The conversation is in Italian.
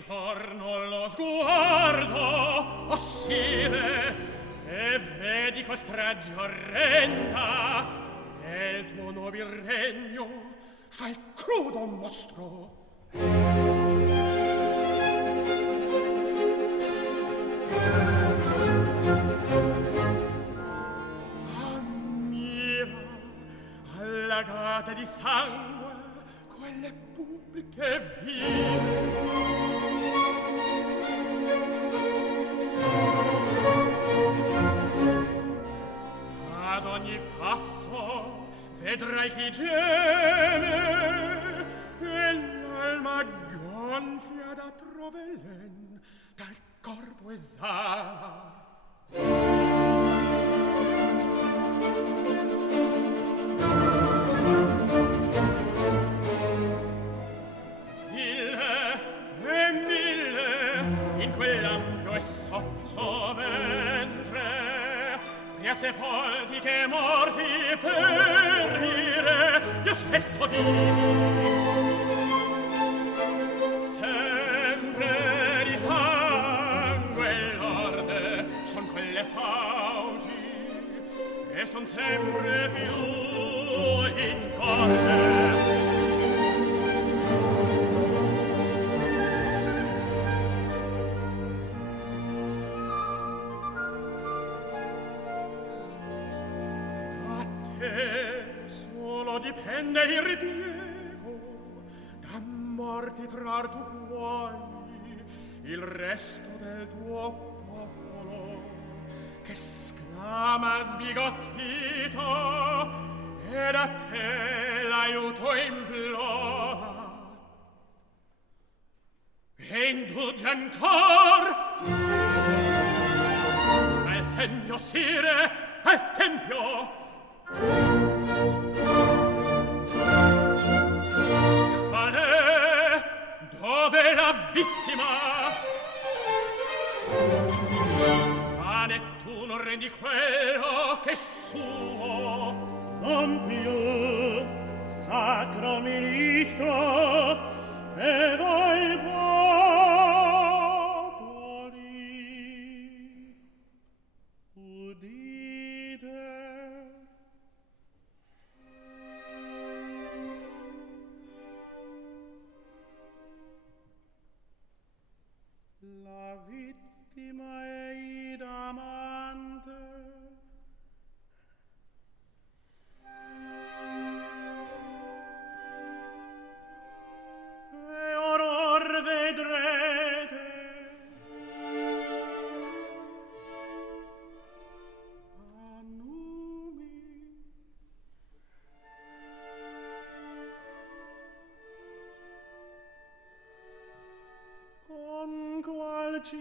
intorno lo sguardo, o sire, e vedi qua strage orrenda, nel tuo nobil regno fa il crudo mostro. Ammira, allagate di sangue, quelle pubbliche vie. Ad ogni passo vedrai chi geme e l'alma gonfia da trovelen dal corpo esala. In quell'ampio e sozzo ventre, pria sepolti che morti perire, io stesso vidi. Sempre di sangue lorde son quelle fauci, e son sempre più incorde. Solo dipende il ripiego, da morti trar tu puoi il resto del tuo popolo, che sclama sbigottito e da te l'aiuto implora. E indugge ancor al tempio, sire, al tempio. Qual è? Dove la vittima? A Nettuno rendi quello che è suo. Non più, sacro ministro, e voi popoli, udite. La vittima è idamante, e orror vedrete a numi. Con qual ci